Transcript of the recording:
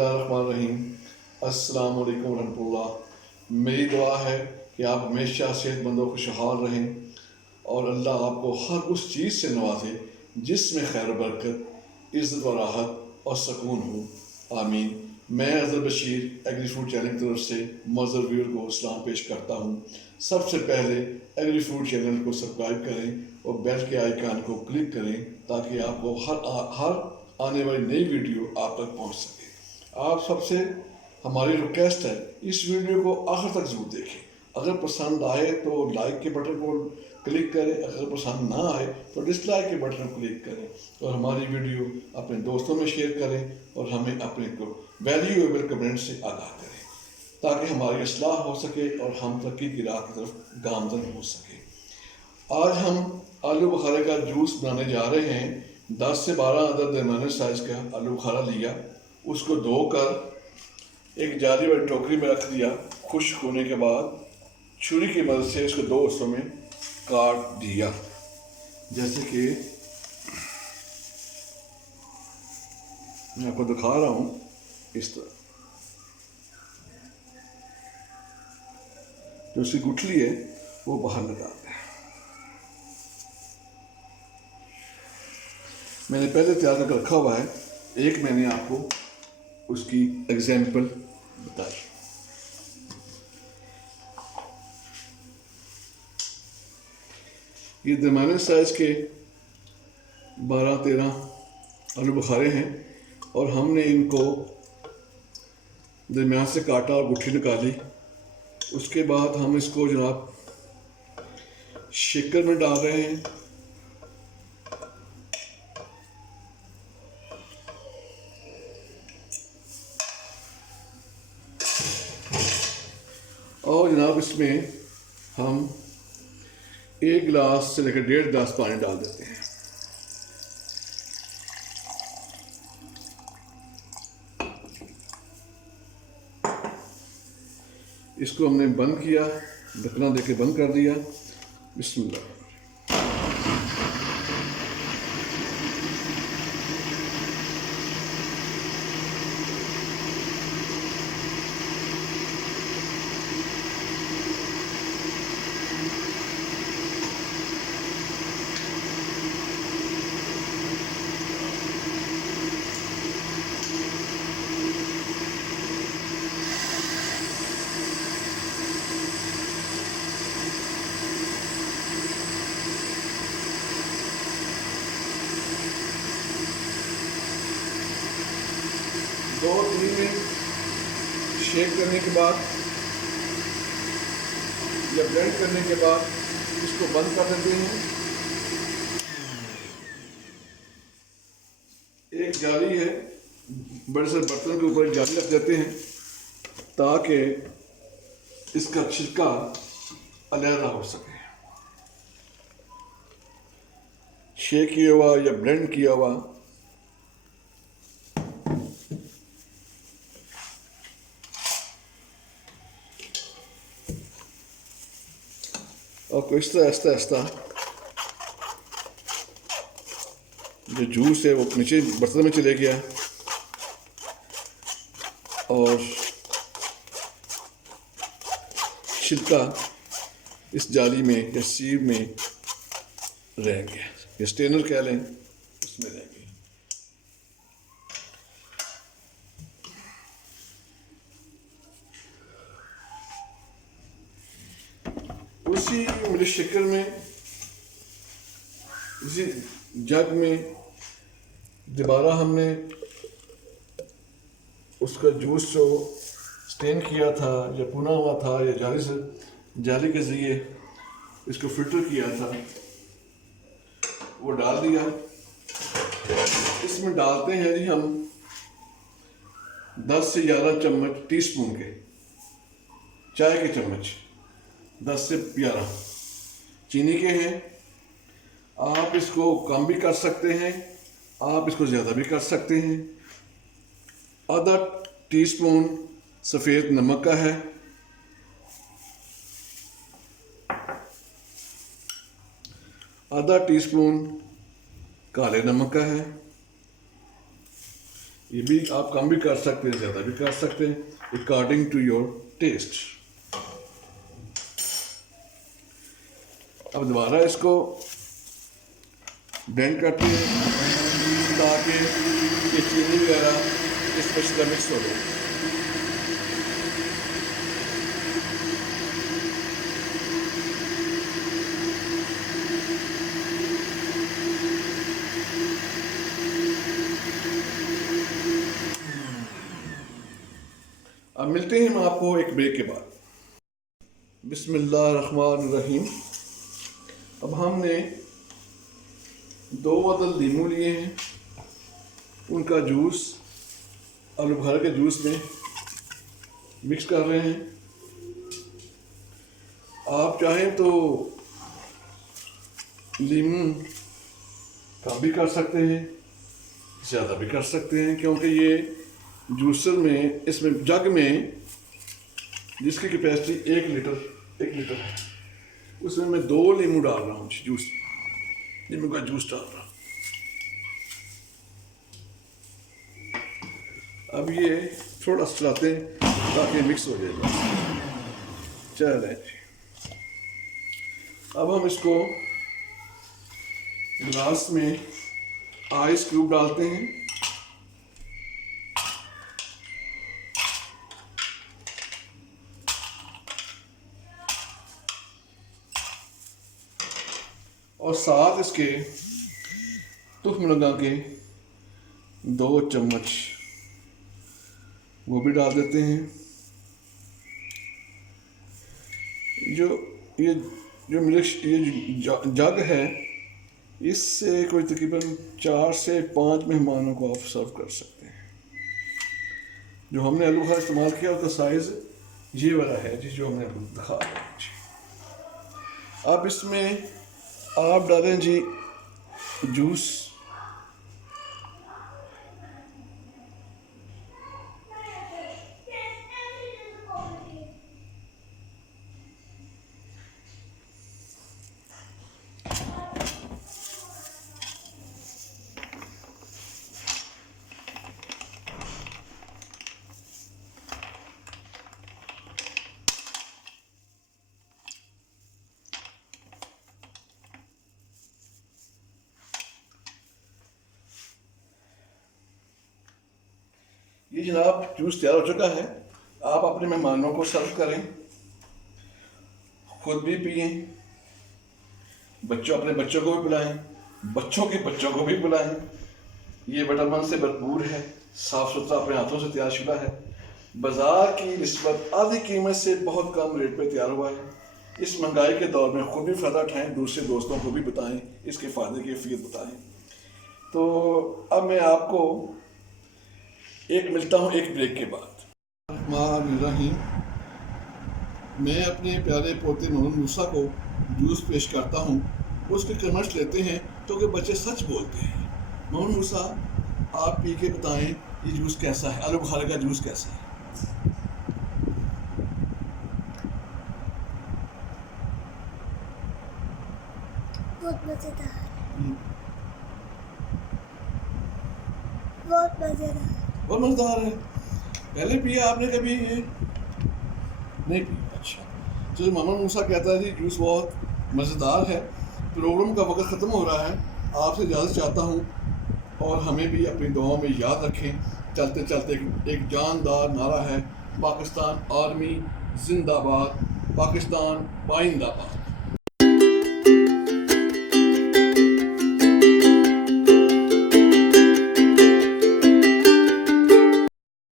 बिस्मिल्लाहिर्रहमानिर्रहीम। अस्सलाम वालेकुम रहमतुल्लाह। मेरी दुआ है कि आप हमेशा सेहतमंद और खुशहाल रहें और अल्लाह आपको हर उस चीज़ से नवाजे जिसमें खैर बरकत, इज़्ज़त व राहत और सुकून हो। आमीन। मैं Azhar Bashir agri food channel की तरफ से मज़र व्यूअर को सलाम पेश करता हूँ। सबसे पहले एग्री फूड चैनल को सब्सक्राइब करें और बेल के आइकन को क्लिक करें ताकि आपको हर आने वाली नई वीडियो आप तक पहुँच सके। आप सबसे हमारी रिक्वेस्ट है, इस वीडियो को आखिर तक जरूर देखें। अगर पसंद आए तो लाइक के बटन को क्लिक करें, अगर पसंद ना आए तो डिसलाइक के बटन को क्लिक करें और हमारी वीडियो अपने दोस्तों में शेयर करें और हमें अपने को वैल्यूएबल कमेंट से आगाह करें ताकि हमारी इस्लाह हो सके और हम तरक्की की राह की तरफ गामजन हो सके। आज हम आलू बुखारे का जूस बनाने जा रहे हैं। 10 से 12 अदद दरमियाने साइज़ का आलू बुखारा लिया, उसको धोकर एक जाली वाली टोकरी में रख दिया। खुश्क होने के बाद छुरी की मदद से इसको दो हिस्सों में काट दिया, जैसे कि मैं आपको दिखा रहा हूँ। इस तरह जो उसकी गुठली है वो बाहर लगाते हैं। मैंने पहले तैयार करके रखा हुआ है, एक मैंने आपको उसकी एग्जाम्पल बताई। ये दरमियाने साइज़ के 12-13 आलू बुखारे हैं और हमने इनको दरमियान से काटा और गुठली निकाली। उसके बाद हम इसको जनाब शेकर में डाल रहे हैं। और जनाब इसमें हम 1 गिलास से लेकर 1.5 गिलास पानी डाल देते हैं। इसको हमने बंद किया, ढकना देके बंद कर दिया। बिस्मिल्लाह। दो 3 मिनट शेक करने के बाद या ब्लेंड करने के बाद इसको बंद कर देते हैं। एक जाली है, बड़े से बर्तन के ऊपर एक जाली रख देते हैं ताकि इसका छिलका अलग हो सके। शेक किया हुआ या ब्लेंड किया हुआ और इस तरह आहिस्ता आहिस्ता जो जूस है वो नीचे बर्तन में चले गया और छिलका इस जाली में या सीव में रह गया, या स्टेनर कह लें, उसमें रह गया। उसी मिल्क शेकर में, उसी जग में दोबारा हमने उसका जूस जो स्टेन किया था या भुना हुआ था या जाली के ज़रिए इसको फिल्टर किया था वो डाल दिया। इसमें डालते हैं जी हम 10 से 11 चम्मच टीस्पून के चाय के चम्मच 10 से 11 चीनी के हैं। आप इसको कम भी कर सकते हैं, आप इसको ज़्यादा भी कर सकते हैं। आधा टीस्पून सफ़ेद नमक का है, आधा टीस्पून काले नमक का है, ये भी आप कम भी कर सकते हैं, ज़्यादा भी कर सकते हैं, अकॉर्डिंग टू योर टेस्ट। अब दोबारा इसको ब्लेंड करते हैं ताकि ये चीनी वगैरह इसमें सीधा मिक्स हो जाए। अब मिलते हैं हम आपको एक ब्रेक के बाद। बिस्मिल्लाहिर्रहमानिर्रहीम। अब हमने 2 बोतल लीमू लिए हैं, उनका जूस आलू बुखारा के जूस में मिक्स कर रहे हैं। आप चाहें तो लीमू कम भी कर सकते हैं, ज़्यादा भी कर सकते हैं, क्योंकि ये जूसर में, इसमें जग में जिसकी कैपेसिटी 1 लीटर है, उसमें मैं 2 लीमू डाल रहा हूँ, जूस लीमू का जूस डाल रहा हूँ। अब ये थोड़ा चलाते हैं ताकि मिक्स हो जाए। चलें, अब हम इसको गिलास में आइस क्यूब डालते हैं। और साथ इसके तुख्म लगा के 2 चम्मच वो भी डाल देते हैं। जो मिल्क ये जग है, इससे कोई तकरीबन 4 से 5 मेहमानों को आप सर्व कर सकते हैं। जो हमने आलू बुखारा इस्तेमाल किया उसका साइज़ ये वाला है जी, जो हमने आपको दिखा रहे हैं जी। अब इसमें आप डालें जी जूस, ये जनाब जूस तैयार हो चुका है। आप अपने मेहमानों को सर्व करें, खुद भी पिएं, अपने बच्चों को भी पिलाएं, बच्चों के बच्चों को भी पिलाएं। ये विटामिन से भरपूर है, साफ़ सुथरा अपने हाथों से तैयार शुदा है, बाज़ार की निस्बत आधी कीमत से बहुत कम रेट पे तैयार हुआ है। इस महंगाई के दौर में खुद भी फ़ायदा उठाएं, दूसरे दोस्तों को भी बताएं, इसके फ़ायदे की कैफियत बताएं। तो अब मैं आपको मिलता हूँ एक ब्रेक के बाद। रहीम, मैं अपने प्यारे पोते मोहम्मद मूसा को जूस पेश करता हूँ। उसके कमेंट्स लेते हैं तो कि बच्चे सच बोलते हैं। मोहम्मद मूसा, आप पी के बताएं ये जूस कैसा है, आलू बुखारा का जूस कैसा है? बहुत मज़ेदार, बहुत मज़ेदार, बहुत मज़ेदार है। पहले पिया आपने कभी ये? नहीं पिया। अच्छा, तो मोहम्मद मूसा कहता है जी जूस बहुत मज़ेदार है। प्रोग्राम का वक्त ख़त्म हो रहा है, आपसे इजाज़त चाहता हूँ और हमें भी अपनी दुआओं में याद रखें। चलते चलते एक जानदार नारा है, पाकिस्तान आर्मी जिंदाबाद, पाकिस्तान पाइंदाबाद।